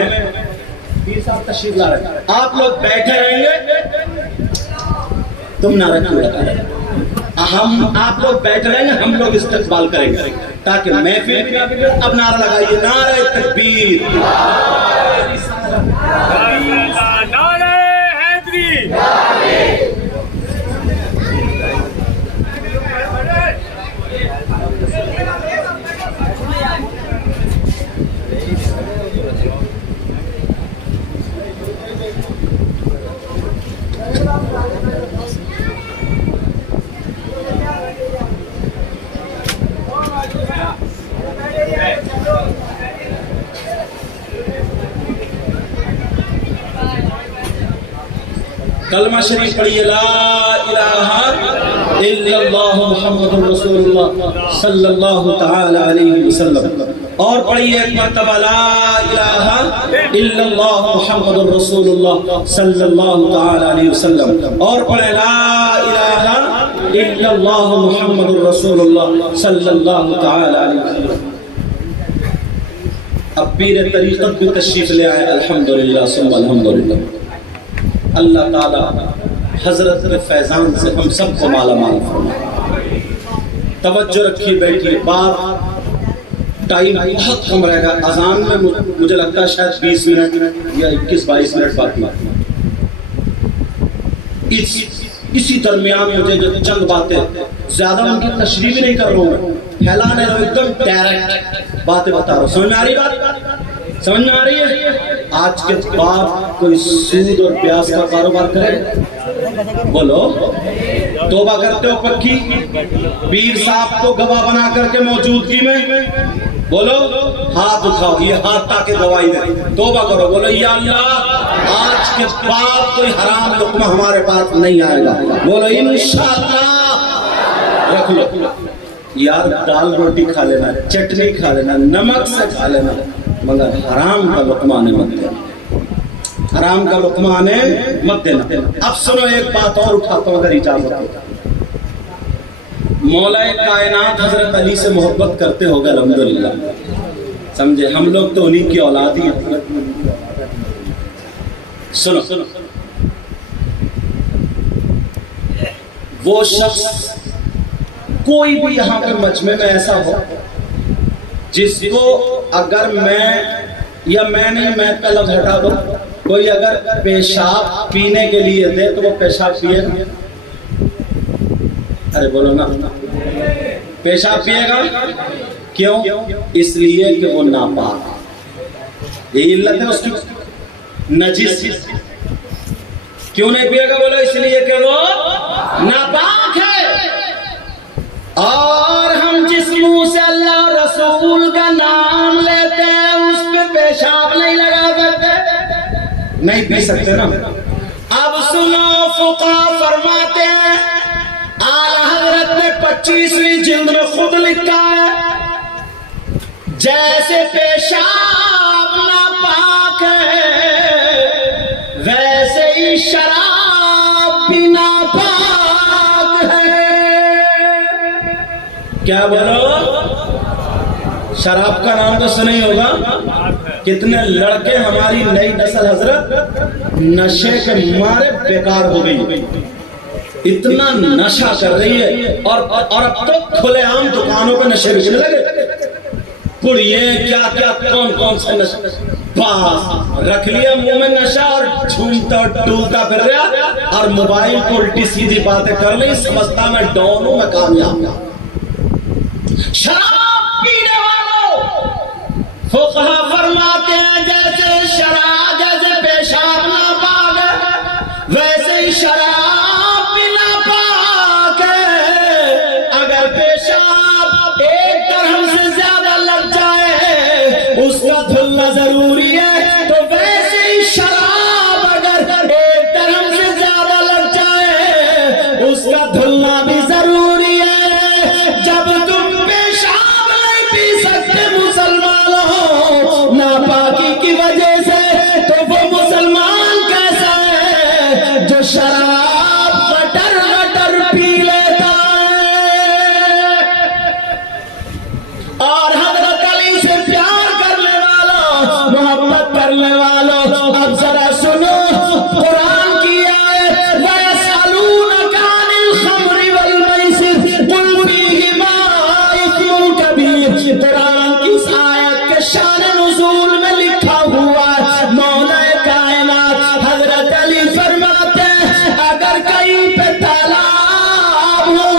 پیر صاحب تشریف لا رہے ہیں، آپ لوگ بیٹھے رہیں گے، تم نعرہ کیوں لگا رہے ہیں؟ آپ لوگ بیٹھ رہے ہیں، ہم لوگ استقبال کریں گے تاکہ محفل بھی اب نعرہ لگائیے، نعرہ تکبیر، نعرہ حیدری، کلمہ شریف پڑھیے، لا الہ الا اللہ محمد رسول اللہ صلی اللہ تعالی علیہ وسلم، اور پڑھیے ایک مرتبہ لا الہ الا اللہ محمد رسول اللہ صلی اللہ تعالی علیہ وسلم، اور پڑھیں لا الہ الا اللہ محمد رسول اللہ صلی اللہ تعالی علیہ وسلم۔ اب پیر طریقت بھی تشریف لے آئے، الحمدللہ ثم الحمدللہ۔ اللہ تعالی حضرت فیضان سے ہم سب کو مالا مال فرمائے۔ توجہ رکھیے، بیٹھیے، بات ٹائم بہت کم رہے گا، اذان میں مجھے لگتا ہے شاید 20 منٹ یا 21-22 منٹ باقی۔ اسی درمیان مجھے جو چند باتیں، زیادہ ان کی تشریح نہیں کر رہا ہوں، پھیلانے رہا ہوں، ایک دم ڈائریکٹ باتیں بتا رہا ہوں۔ سمجھ میں آ رہی بات؟ سمجھ میں آ رہی ہے؟ آج کے بعد کوئی سود اور پیاز کا کاروبار کرے؟ بولو، توبہ کرتے ہو پکی؟ پیر صاحب کو گواہ بنا کر کے موجودگی میں بولو، ہاتھ اٹھاؤ، یہ ہاتھ تاکہ گواہی دے، توبہ کرو، بولو یا اللہ آج کے بعد کوئی حرام لقمہ ہمارے پاس نہیں آئے گا، بولو انشاءاللہ۔ رکھ لو یار، دال روٹی کھا لینا، چٹنی کھا لینا، نمک سے کھا لینا، مگر حرام کا لقمہ آنے مت دینا، حرام کا لقمہ آنے مت دینا۔ اب سنو ایک بات اور اٹھاتا ہوں اگر اجازت ہو۔ مولا کائنات حضرت علی سے محبت کرتے ہوگا الحمدللہ، سمجھے؟ ہم لوگ تو انہی کی اولاد ہی ہیں۔ سنو، وہ شخص کوئی بھی یہاں پہ مجمع میں ایسا ہو جس کو اگر میں کا لفظ ہٹا دو، کوئی اگر پیشاب پینے کے لیے دے تو وہ پیشاب پیے گا؟ ارے بولو نا، پیشاب پیے گا؟ کیوں؟ اس لیے کہ وہ ناپاک، یہی علت ہے اس کی، نجس۔ کیوں نہیں پیے گا؟ بولو اس لیے کہ وہ ناپاک ہے۔ اور ہم جس منہ سے اللہ رسول کا نام لیتے ہیں اس پہ پیشاب نہیں لگا سکتے، نہیں پی سکتے نا۔ اب سنو، فقہا فرماتے ہیں، اعلیٰ حضرت نے 25ویں جلد میں خود لکھا ہے، جیسے پیشاب ناپاک ہے ویسے ہی شراب بھی ناپاک ہے۔ کیا بولو؟ شراب کا نام تو سنا ہی ہوگا، کتنے لڑکے ہماری نئی نسل حضرت نشے کے مارے بیکار ہو گئی، اتنا نشہ کر رہی ہے، اور اب تو کھلے عام دکانوں پہ نشے بکنے لگے، پڑیے کیا کیا کون سے نشے، بس رکھ لیا منہ میں نشہ اور جھومتا ڈولتا پھر رہا، اور موبائل کو الٹی سیدھی باتیں کر لی، سمجھتا میں ڈون ہوں، میں کامیاب۔ شراب پینے والوں فقہا فرماتے ہیں جیسے پیشاب ناپاک ہے ویسے ہی شراب بھی ناپاک ہے۔ اگر پیشاب 1 درہم سے زیادہ لگ جائے اس کا دھلا ضروری ہے تو ویسے ہی شراب اگر ایک درہم سے زیادہ لگ جائے اس کا دھلنا بھی ضروری ہے۔ جب تم پیشاب نہیں پی سکتے مسلمانوں ناپاکی کی وجہ سے تو وہ مسلمان کیسا ہے جو شراب غٹر غٹر پی لیتا ہے؟ اور حضرت علی سے پیار کرنے والوں محبت کرنے والوں اب ذرا سنو قرآن کی آیت وَيَسْأَلُونَكَ عَنِ الْخَمْرِ وَالْمَيْسِرِ قُلْ فِيهِمَا إِثْمٌ كَبِيرٌ۔ قرآن کی اس آیت کے شان نزول میں لکھا ہوا ہے مولا کائنات حضرت علی فرماتے ہیں اگر کہیں پہ تالاب ہو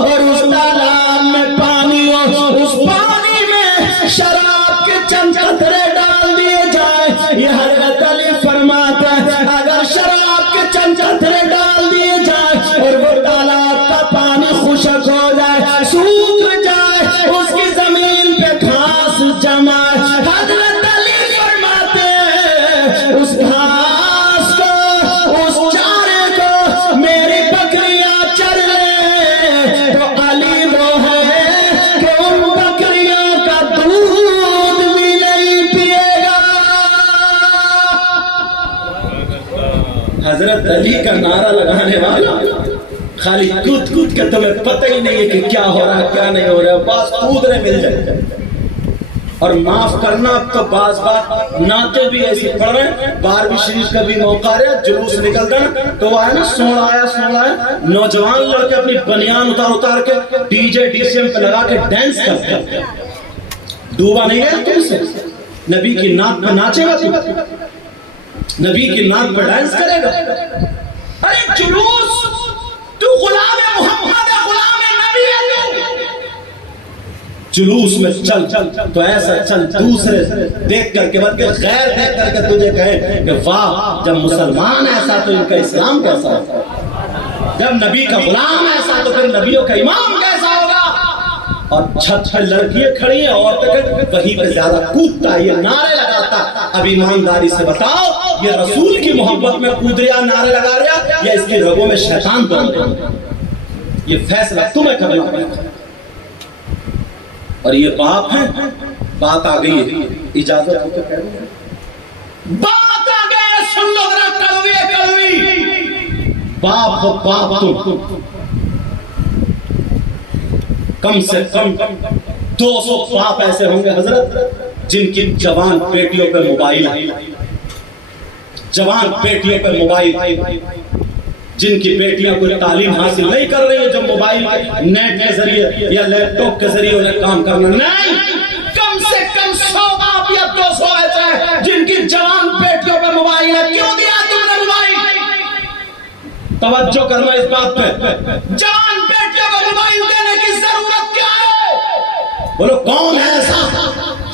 اور اس تالاب میں پانی ہو اس پانی میں شراب کے چند قطرے ڈال دیے جائیں، یہ حضرت علی فرماتے ہیں اگر شراب کے چند قطرے ڈال دیے جائیں اور وہ تالاب کا پانی خشک ہو جائے سوکھ جائے اس کی زمین پہ گھاس جمائے، حضرت علی فرماتے ہیں اس گھاس کو اس چارے کو میری بکریاں چر لیں تو علی وہ ہے کہ ان بکریوں کا دودھ بھی نہیں پیے گا۔ حضرت علی کا نعرہ لگانے والا خالی کود کود کے تمہیں پتہ ہی نہیں ہے کہ کیا ہو رہا ہے کیا نہیں ہو رہا ہے، بعض کودنے مل جائے اور معاف کرنا تو بعض بات نعتیں بھی ایسی پڑھ رہے ہیں، بارہویں شریف کا بھی موقع آ رہا ہے جلوس نکلتا ہے تو وہ ہے نا سوڑا آیا نوجوان لڑکے اپنی بنیان اتار کے D J D C M پہ لگا کے ڈینس کرتے ہیں، ڈوبا نہیں ہے تم سے نبی کی نعت پہ ناچے گا تو نبی کی نعت پہ ڈانس کرے گا؟ ارے جلوس تو غلام محمد ہے غلام نبی ہے تو جلوس میں چل تو ایسا چل دوسرے دیکھ کر کے بلکہ غیر دیکھ کر کے تجھے کہے کہ واہ جب مسلمان ایسا تو ان کا اسلام کیسا ہوگا، جب نبی کا غلام ایسا تو پھر نبیوں کا امام کیسا ہوگا۔ اور چھت پہ لڑکیاں کھڑی ہیں عورتیں وہیں پہ زیادہ کودتا یہ نعرے لگاتا، اب ایمانداری سے بتاؤ یہ رسول کی محبت میں کود رہا نعرے لگا رہا یا اس کی رگوں میں شیطان بن رہا؟ یہ فیصلہ تمہیں کرنا پڑے گا۔ اور یہ باپ ہیں، بات آ گئی ہے، اجازت ہو تو کہہ رہے ہیں بات آ گئی، سن لو ذرا کڑوی باپ ہو باپ تم کم سے کم 200 باپ ایسے ہوں گے حضرت جن کی جوان بیٹیوں پہ موبائل ہے، جوان بیٹیوں پہ موبائل، جن کی بیٹیاں کوئی تعلیم حاصل نہیں کر رہی ہیں جو موبائل نیٹ کے ذریعے یا لیپ ٹاپ کے ذریعے انہیں کام کرنا نہیں، کم سے کم 100 باپ یا 200 ایسے ہیں جن کی جوان بیٹیوں پہ موبائل ہے۔ کیوں دیا تم نے موبائل؟ توجہ کرنا اس بات پہ، جوان بیٹیوں کو موبائل دینے کی ضرورت کیا ہے؟ بولو کون ہے ایسا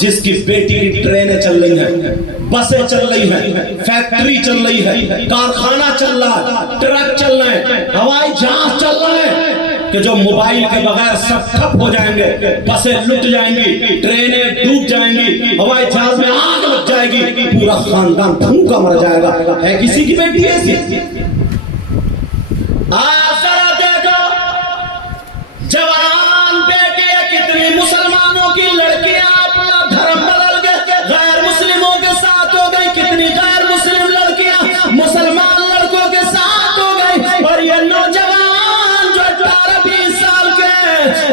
جس کی بیٹی کی ٹرینیں چل رہی ہیں، بسیں چل رہی ہیں، فیکٹری چل رہی ہے، کارخانہ چل رہا ہے، ٹرک چل رہے ہیں، ہوائی جہاز چل رہے ہیں کہ جو موبائل کے بغیر سب ٹھپ ہو جائیں گے، بسیں لٹ جائیں گی، ٹرینیں ڈوب جائیں گی، ہوائی جہاز میں آگ لگ جائے گی، پورا خاندان بھوکا مر جائے گا۔ ہے کسی کی بیٹی ایسی؟ ذرا دیکھو جوان بیٹی کتنی مسلمانوں کی لڑکیاں اپنا دھرم بدل گئے غیر مسلموں کے ساتھ ہو گئی، کتنی غیر مسلم لڑکیاں مسلمان لڑکوں کے ساتھ ہو گئی، اور یہ نوجوان جو 18-20 سال کے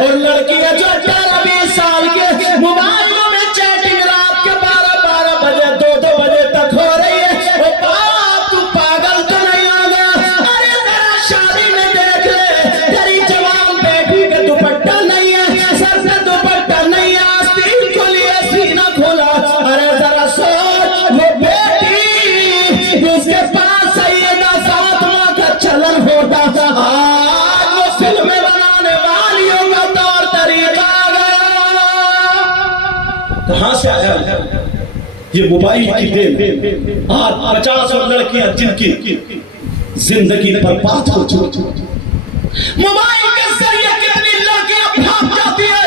اور لڑکیاں جو 18-20 سال کے موبائلوں میں چیٹنگ رات کے 12-12 بجے 2-2 بجے تک ہو رہی ہے۔ وہ باپ تو پاگل تو نہیں آ گیا؟ ارے ذرا شادی میں دیکھ لے تیری جوان بیٹی کے دوپٹہ نہیں ہے، سر سے دوپٹہ نہیں ہے، آستین کو لیے سینہ کھولا، ارے ذرا سوچ وہ بیٹی جس کے پاس سیدہ فاطمہ کا چلن ہوتا تھا آج وہ فلمیں بنانے والیوں کا طور طریقہ آ گیا۔ کہاں سے آیا یہ موبائل کی دین؟ آج 50 لڑکیاں جن کی زندگی برباد ہو چکی، موبائل کے ذریعے کتنی لڑکیاں بھاگ جاتی ہے،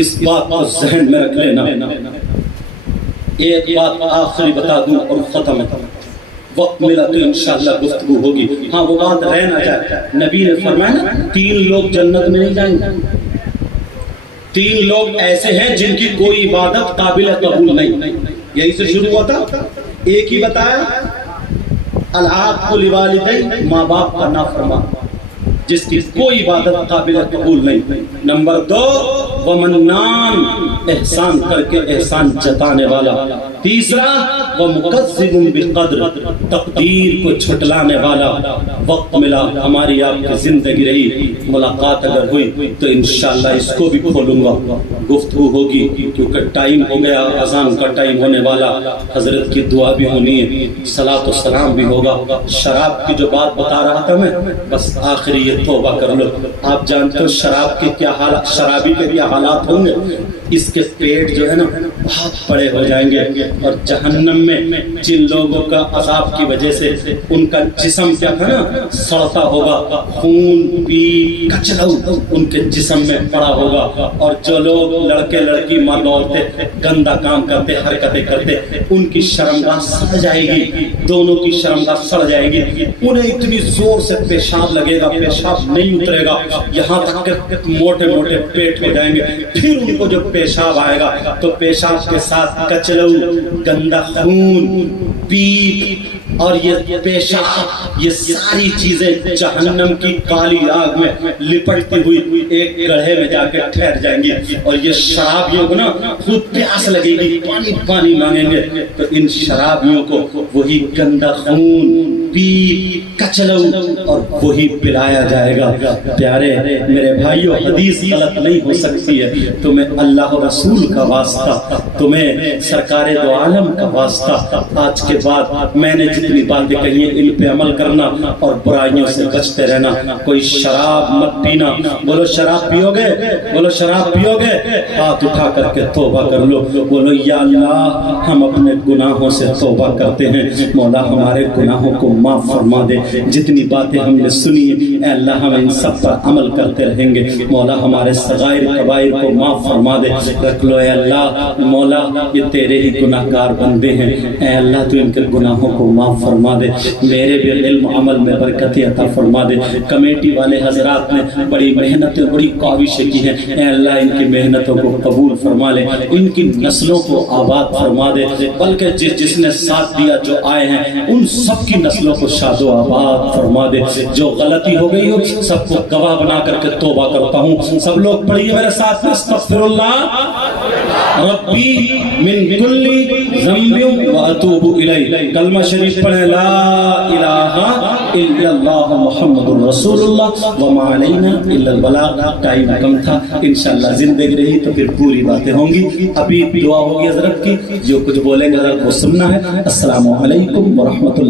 اس بات کو ذہن میں رکھ لینا۔ ایک بات آخری بتا دوں اور ختم، وقت ملا تو انشاءاللہ گفتگو ہوگی۔ ہاں وہ بات رہ نہ جائے، نبی نے فرمایا نا 3 لوگ جنت میں نہیں جائیں گے۔ 3 لوگ ایسے ہیں جن کی کوئی عبادت قابل قبول نہیں، یہی سے شروع ہوا تھا۔ ایک ہی بتایا، العاق لوالدین، ماں باپ کا نافرمان، جس کی کوئی عبادت قابل قبول نہیں۔ نمبر 2، ومنان، احسان کر کے احسان جتانے والا۔ تیسرا، ومکذب بالقدر، تقدیر کو جھٹلانے والا۔ وقت ملا، ہماری آپ کی زندگی رہی، ملاقات اگر ہوئی تو انشاءاللہ اس کو بھی کھولوں گا، گفتگو ہوگی، کیونکہ ٹائم ہو گیا، اذان کا ٹائم ہونے والا، حضرت کی دعا بھی ہونی ہے، صلاۃ و سلام بھی ہوگا۔ شراب کی جو بات بتا رہا تھا میں، بس آخری یہ توبہ کر لو۔ آپ جانتے ہو شراب کے کیا حالات، شرابی کے کیا حالات ہوں گے؟ اس کے پیٹ جو ہے نا بہت بڑے ہو جائیں گے، اور جہنم میں جن لوگوں کا عذاب کی وجہ سے ان کا جسم کیا تھا نا سڑتا ہوگا، خون پی کچلو ان کے جسم میں پڑا ہوگا، اور جو لوگ لڑکے لڑکی مرد عورتیں گندا کام کرتے، حرکتیں کرتے، ان کی شرمگاہ سڑ جائے گی، دونوں کی شرمگاہ سڑ جائے گی۔ انہیں اتنی زور سے پیشاب لگے گا، پیشاب نہیں اترے گا، یہاں تک کہ موٹے موٹے پیٹ ہو جائیں گے۔ پھر ان کو جو پیشاب آئے گا تو پیشاب کے ساتھ کچلو، گندا خون، پیپ اور یہ پیشاب، یہ ساری چیزیں جہنم کی کالی آگ میں لپٹتی ہوئی ایک گڑھے میں جا کے ٹھہر جائیں گی، اور یہ شرابیوں کو نا خود پیاس لگے گی، پانی پانی مانگیں گے، تو ان شرابیوں کو وہی گندا خون، پیپ، کچلو اور وہی پلایا جائے گا۔ پیارے میرے بھائیو، حدیث غلط نہیں ہو سکتی ہے، تمہیں اللہ و رسول کا واسطہ، تمہیں سرکار دو عالم کا واسطہ، آج کے بعد میں نے جتنی باتیں کہی ہیں ان پہ عمل کرنا اور برائیوں سے بچتے رہنا۔ کوئی شراب مت پینا، بولو شراب پیو گے، بولو شراب پیو گے، ہاتھ اٹھا کر کے توبہ کر لو، بولو یا اللہ ہم اپنے گناہوں سے توبہ کرتے ہیں، مولا ہمارے گناہوں کو معاف فرما دے۔ جتنی باتیں ہم نے سنی ہیں اے اللہ ہم ان سب پر عمل کرتے رہیں گے، مولا ہمارے صغائر کبائر کو معاف فرما دے۔ رکھ لو اے اللہ، مولا یہ تیرے ہی گناہ گار بندے ہیں، اے اللہ تو ان کے گناہوں کو معاف فرما دے، میرے بھی علم عمل میں برکت عطا فرما دے۔ کمیٹی والے حضرات نے بڑی محنتیں، بڑی کاوشیں کی ہیں، اے اللہ ان کی محنتوں کو قبول فرما لے، ان کی نسلوں کو آباد فرما دے، بلکہ جس نے ساتھ دیا، جو آئے ہیں ان سب کی نسلوں کو شاد و آباد فرما دے۔ جو غلطی ہو گئی ہو سب کو گواہ بنا کر کے توبہ کرتا ہوں۔ سب لوگ پڑھیے میرے ساتھ، استغفر اللہ ربی من کل ذنب واتوب الیہ۔ کلمہ شریف پڑھیں، لا الہ الا اللہ محمد رسول اللہ وما علینا الا البلاغ۔ ٹائم کم تھا، انشاءاللہ زندگی رہی تو پھر پوری باتیں ہوں گی۔ ابھی دعا ہوگی حضرت کی، جو کچھ بولیں گے حضرت کو سننا ہے۔ السلام علیکم ورحمۃ اللہ۔